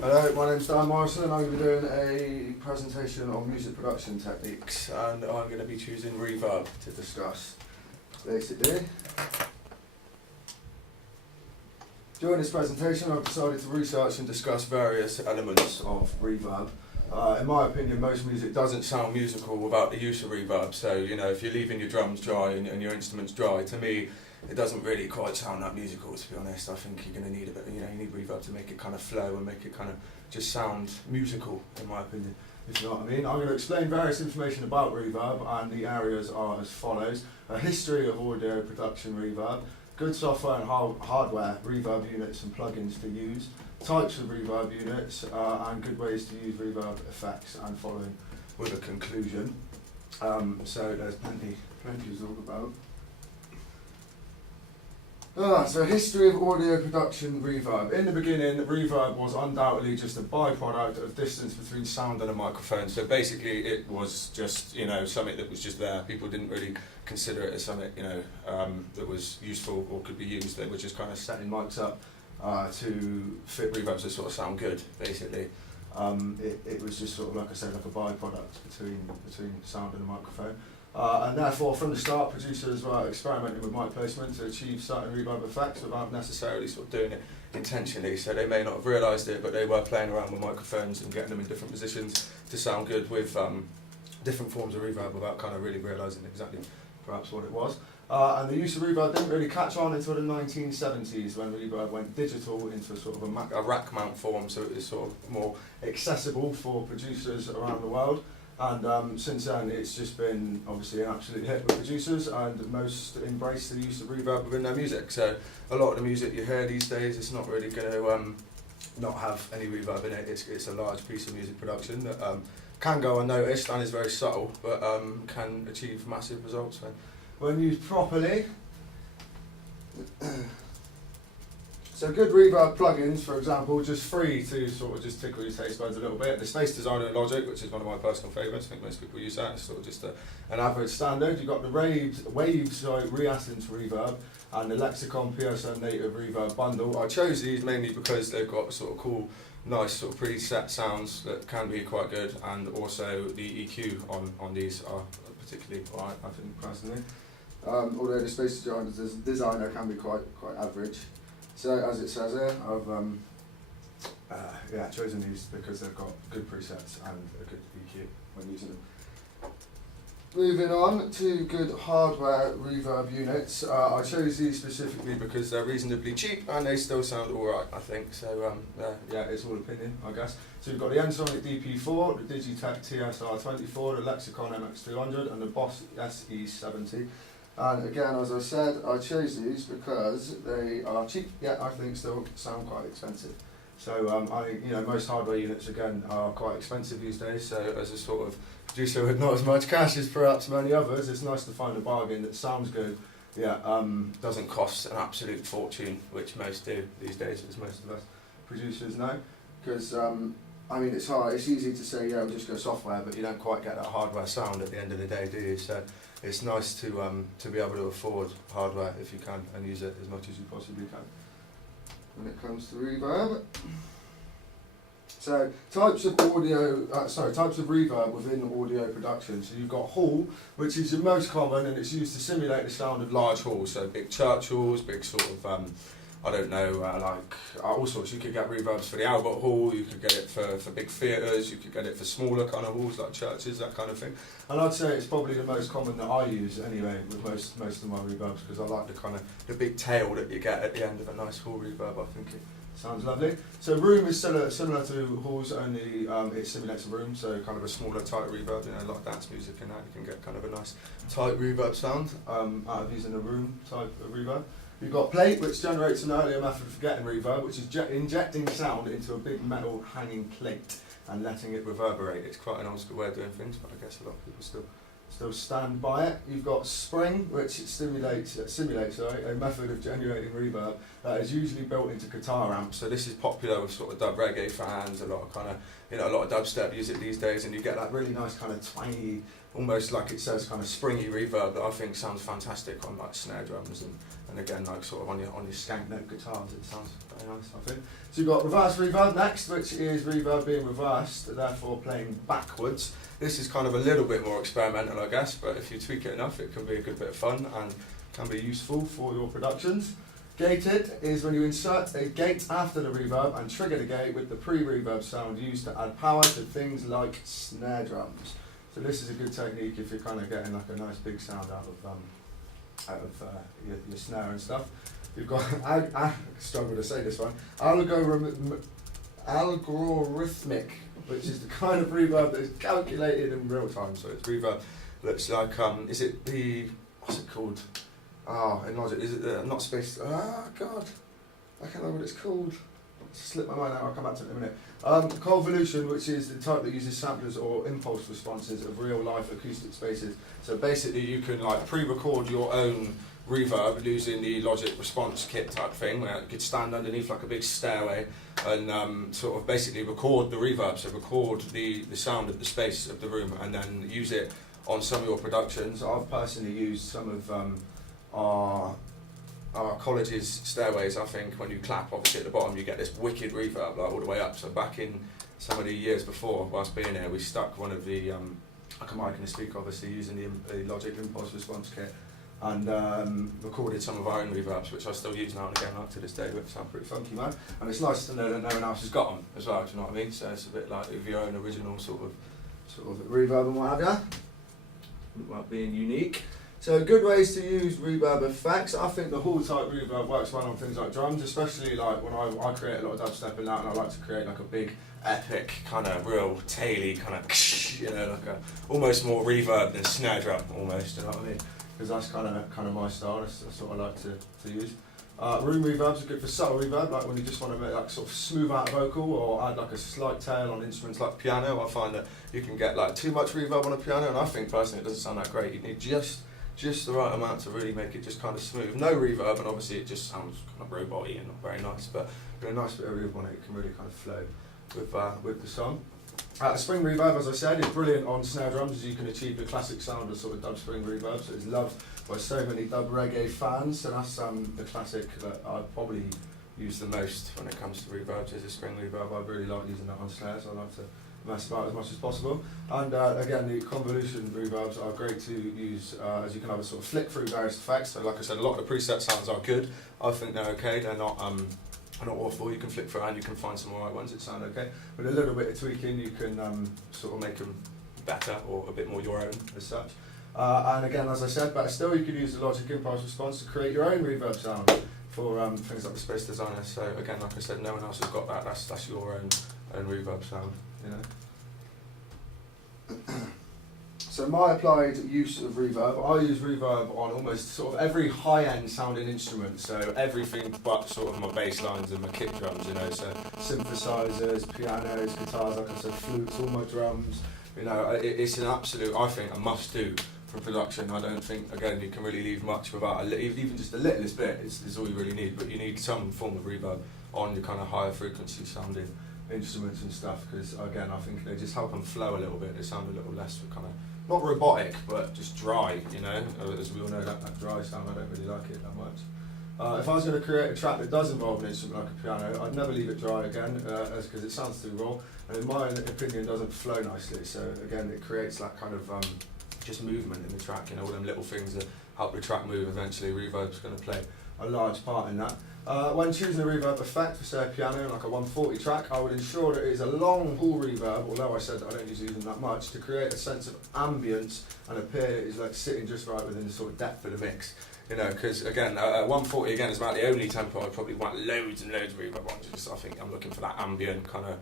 Hello, my name's Morrison and I'm going to be doing a presentation on music production techniques, and I'm going to be choosing reverb to discuss. Basically, during this presentation I've decided to research and discuss various elements of reverb. In my opinion, most music doesn't sound musical without the use of reverb, so if you're leaving your drums dry and your instruments dry, to me it doesn't really quite sound that musical, to be honest. I think you're going to need a bit, you need reverb to make it kind of flow and make it kind of just sound musical, in my opinion, if you know what I mean. I'm going to explain various information about reverb, and the areas are as follows: a history of audio production reverb, good software and hardware reverb units and plugins to use, types of reverb units, and good ways to use reverb effects, and following with a conclusion. So there's plenty to talk about. So history of audio production reverb. In the beginning, reverb was undoubtedly just a byproduct of distance between sound and a microphone. So basically it was just, something that was just there. People didn't really consider it as something, that was useful or could be used. They were just kind of setting mics up to fit reverbs to sort of sound good, basically. It was just sort of, like I said, like a byproduct between sound and a microphone. And therefore, from the start, producers were experimenting with mic placement to achieve certain reverb effects without necessarily sort of doing it intentionally. So they may not have realised it, but they were playing around with microphones and getting them in different positions to sound good with different forms of reverb without kind of really realising exactly perhaps what it was. And the use of reverb didn't really catch on until the 1970s, when reverb went digital into sort of a rack mount form, so it was sort of more accessible for producers around the world. And since then, it's just been obviously an absolute hit with producers, and most embrace the use of reverb within their music. So a lot of the music you hear these days, it's not really going to not have any reverb in it. It's a large piece of music production that can go unnoticed and is very subtle, but can achieve massive results when used properly. So good reverb plugins, for example, just free to sort of just tickle your taste buds a little bit. The Space Designer in Logic, which is one of my personal favourites. I think most people use that. It's sort of just an average standard. You've got the Waves Reassonance Reverb and the Lexicon PSN Native Reverb bundle. I chose these mainly because they've got sort of cool, nice sort of preset sounds that can be quite good, and also the EQ on these are particularly alright, I think, personally. Although the Space Designer can be quite average. So as it says here, I've chosen these because they've got good presets and a good EQ when using them. Moving on to good hardware reverb units. I chose these specifically because they're reasonably cheap and they still sound alright, I think. So it's all opinion, I guess. So you've got the Ensoniq DP4, the Digitech TSR24, the Lexicon MX200 and the Boss SE70. And again, as I said, I chose these because they are cheap, yet I think still sound quite expensive. So most hardware units again are quite expensive these days. So as a sort of producer with not as much cash as perhaps many others, it's nice to find a bargain that sounds good, doesn't cost an absolute fortune, which most do these days, as most of us producers know. Because it's hard. It's easy to say, we'll just go software, but you don't quite get that hardware sound at the end of the day, do you? So it's nice to be able to afford hardware if you can, and use it as much as you possibly can when it comes to reverb. So types of reverb within audio production. So you've got hall, which is the most common, and it's used to simulate the sound of large halls. So big church halls, big sort of all sorts. You could get reverbs for the Albert Hall, you could get it for big theatres, you could get it for smaller kind of halls like churches, that kind of thing. And I'd say it's probably the most common that I use anyway with most of my reverbs, because I like the big tail that you get at the end of a nice hall reverb. I think it sounds lovely. So room is similar to halls, only it simulates a room, so kind of a smaller, tight reverb, like dance music and that. You can get kind of a nice tight reverb sound out of using a room type of reverb. You've got plate, which generates an earlier method of getting reverb, which is injecting sound into a big metal hanging plate and letting it reverberate. It's quite an old school way of doing things, but I guess a lot of people still stand by it. You've got spring, which simulates a method of generating reverb that is usually built into guitar amps. So this is popular with sort of dub reggae fans, a lot of dubstep use it these days, and you get that really nice kind of twangy, almost like it says kind of springy reverb that I think sounds fantastic on like snare drums And again, like sort of on your skank note guitars, it sounds very nice, I think. So you've got reverse reverb next, which is reverb being reversed, therefore playing backwards. This is kind of a little bit more experimental, I guess, but if you tweak it enough, it can be a good bit of fun and can be useful for your productions. Gated is when you insert a gate after the reverb and trigger the gate with the pre-reverb sound used to add power to things like snare drums. So this is a good technique if you're kind of getting like a nice big sound out of your snare and stuff. You've got, I struggle to say this one, algorithmic, which is the kind of reverb that is calculated in real time. So it's reverb that's like, is it the, what's it called? In Logic, is it not space? God, I can't remember what it's called. Slip my mind out, I'll come back to it in a minute. Convolution, which is the type that uses samplers or impulse responses of real life acoustic spaces. So basically you can like pre-record your own reverb using the Logic response kit type thing, where you could stand underneath like a big stairway and sort of basically record the reverb, so record the sound of the space of the room and then use it on some of your productions. I've personally used some of our college's stairways. I think when you clap, obviously at the bottom you get this wicked reverb like all the way up. So back in some of the years before, whilst being here, we stuck one of the like a mic and a speaker, obviously using the Logic impulse response kit, and recorded some of our own reverbs, which I still use now and again up to this day, which sound pretty funky, man. And it's nice to know that no one else has got them as well. Do you know what I mean? So it's a bit like of your own original sort of reverb and what have you, like being unique. So good ways to use reverb effects. I think the Hall type reverb works well on things like drums, especially like when I create a lot of dubstep in that, and I like to create like a big epic kind of real taily kind of, you know, like a almost more reverb than snare drum almost, you know what I mean? Because that's kind of my style. That's what I like to use. Room reverbs are good for subtle reverb, like when you just want to make like sort of smooth out a vocal or add like a slight tail on instruments like piano. I find that you can get like too much reverb on a piano, and I think personally it doesn't sound that great. You need just the right amount to really make it just kind of smooth. No reverb, and obviously it just sounds kind of robot-y and not very nice, but with a nice bit of reverb on it, it can really kind of flow with the song. Spring reverb, as I said, is brilliant on snare drums, as you can achieve the classic sound of sort of dub spring reverb. So it's loved by so many dub reggae fans, so that's the classic that I probably use the most when it comes to reverbs, is a spring reverb. I really like using that on snares. I like to mess about as much as possible. And again, the convolution reverbs are great to use as you can have a sort of flick through various effects. So like I said, a lot of the preset sounds are good. I think they're okay. They're not awful. You can flick through and you can find some alright ones that sound okay. With a little bit of tweaking, you can sort of make them better or a bit more your own as such. And again, as I said, but still you could use the Logic impulse response to create your own reverb sound for things like the Space Designer. So again, like I said, no one else has got that. That's your own reverb sound, you know. So my applied use of reverb, I use reverb on almost sort of every high-end sounding instrument, so everything but sort of my bass lines and my kick drums, you know, so synthesizers, pianos, guitars, like I said, flutes, all my drums, you know, it's an absolute, I think, a must-do for production. I don't think, again, you can really leave much without, even just the littlest bit is all you really need, but you need some form of reverb on your kind of higher frequency sounding instruments and stuff, because again, I think they just help them flow a little bit. They sound a little less kind of, not robotic, but just dry, you know. As we all know, that dry sound, I don't really like it that much. If I was going to create a track that does involve an instrument like a piano, I'd never leave it dry again, because it sounds too raw, and in my opinion, doesn't flow nicely. So again, it creates that kind of just movement in the track, you know, all them little things that help the track move. Eventually, reverb's going to play a large part in that. When choosing a reverb effect for, say, a piano, like a 140 track, I would ensure that it is a long Hall reverb, although I said that I don't usually use them that much, to create a sense of ambience and appear it is like sitting just right within the sort of depth of the mix. You know, because again, 140 again is about the only tempo I probably want loads and loads of reverb on. Just I think I'm looking for that ambient kind of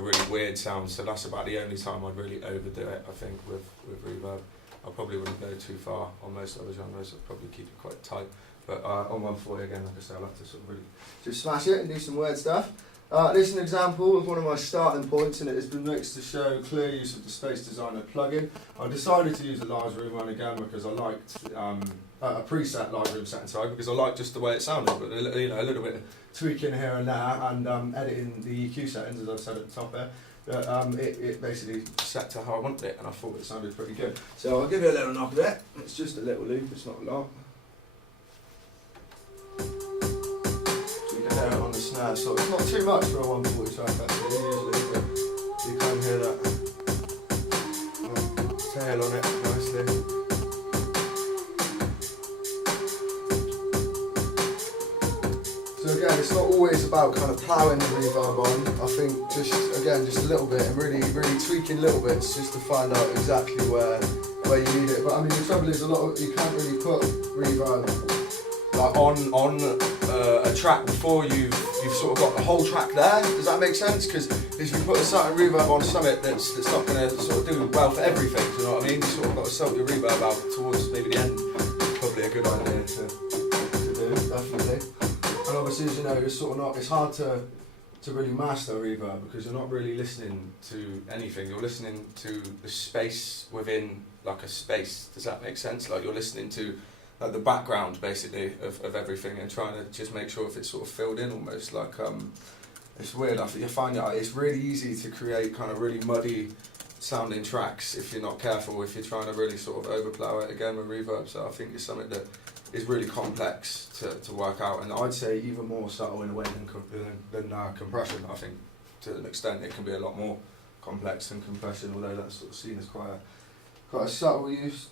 really weird sound. So that's about the only time I'd really overdo it. I think with reverb, I probably wouldn't go too far on most other genres. I'd probably keep it quite tight. But on 140 again, like I say, I'll have to sort of really just smash it and do some weird stuff. This is an example of one of my starting points, and it has been mixed to show clear use of the Space Designer plugin. I decided to use a Lightroom one again because I liked a preset Lightroom set inside, because I liked just the way it sounded, but you know, a little bit of tweaking here and there, and editing the EQ settings, as I've said at the top there. It basically set to how I wanted it, and I thought it sounded pretty good. So I'll give you a little knock of it. It's just a little loop, it's not a lot. hear it on the snare, so it's not too much for a 140 track actually, usually, but you can hear that tail on it nicely. So again, it's not always about kind of ploughing the reverb on. I think just a little bit and really tweaking little bits just to find out exactly where you need it. But I mean, the trouble is you can't really put reverb like on a track before you've sort of got the whole track there. Does that make sense? Because if you put a certain reverb on something that's not going to sort of do well for everything, do you know what I mean? You sort of got to sort your reverb out towards maybe the end. Probably a good idea to do, definitely. And obviously, as you know, it's hard to really master reverb because you're not really listening to anything. You're listening to the space within like a space. Does that make sense? Like you're listening to the background basically of everything and trying to just make sure if it's sort of filled in almost. Like it's weird. I think you find that it's really easy to create kind of really muddy sounding tracks if you're not careful, if you're trying to really sort of overplow it again with reverb. So I think it's something that is really complex to work out, and I'd say even more subtle in a way than compression. I think to an extent it can be a lot more complex than compression, although that's sort of seen as quite a subtle use.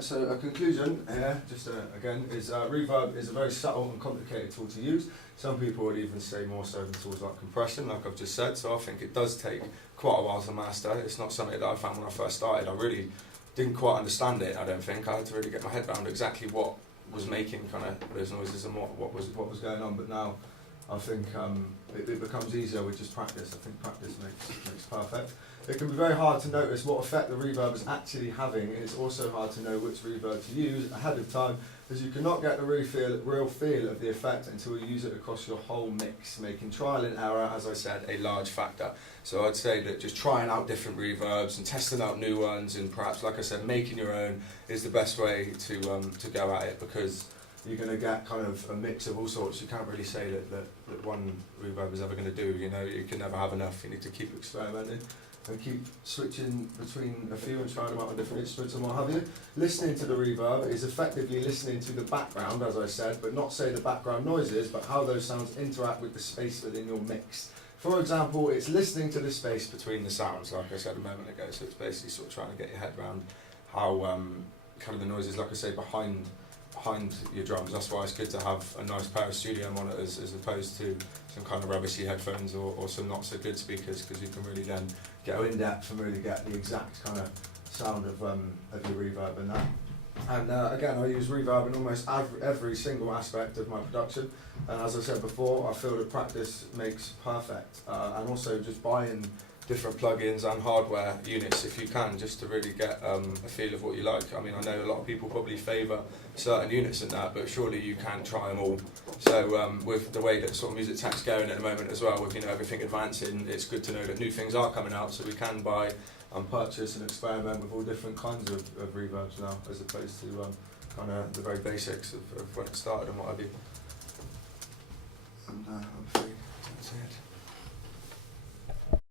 So a conclusion here, just again, is reverb is a very subtle and complicated tool to use. Some people would even say more so than tools like compression, like I've just said. So I think it does take quite a while to master. It's not something that I found when I first started. I really didn't quite understand it. I don't think I had to really get my head around exactly what was making kind of those noises and what was going on. But now I think it becomes easier with just practice. I think practice makes perfect. It can be very hard to notice what effect the reverb is actually having, and it's also hard to know which reverb to use ahead of time, as you cannot get the real feel of the effect until you use it across your whole mix, making trial and error, as I said, a large factor. So I'd say that just trying out different reverbs and testing out new ones, and perhaps, like I said, making your own is the best way to go at it, because you're going to get kind of a mix of all sorts. You can't really say that one reverb is ever going to do. You know, you can never have enough. You need to keep experimenting and keep switching between a few and trying them out on different instruments and what have you. Listening to the reverb is effectively listening to the background, as I said, but not say the background noises, but how those sounds interact with the space within your mix. For example, it's listening to the space between the sounds, like I said a moment ago. So it's basically sort of trying to get your head around how kind of the noises, like I say, behind your drums. That's why it's good to have a nice pair of studio monitors as opposed to some kind of rubbishy headphones or some not so good speakers, because you can really then go in depth and really get the exact kind of sound of your reverb and that. And again, I use reverb in almost every single aspect of my production, and as I said before, I feel that practice makes perfect, and also just buying different plugins and hardware units if you can, just to really get a feel of what you like. I mean, I know a lot of people probably favour certain units in that, but surely you can try them all. So with the way that sort of music tech's going at the moment as well, with everything advancing, it's good to know that new things are coming out, so we can buy and purchase and experiment with all different kinds of reverbs now, as opposed to kind of the very basics of when it started and what have you. And hopefully that's it.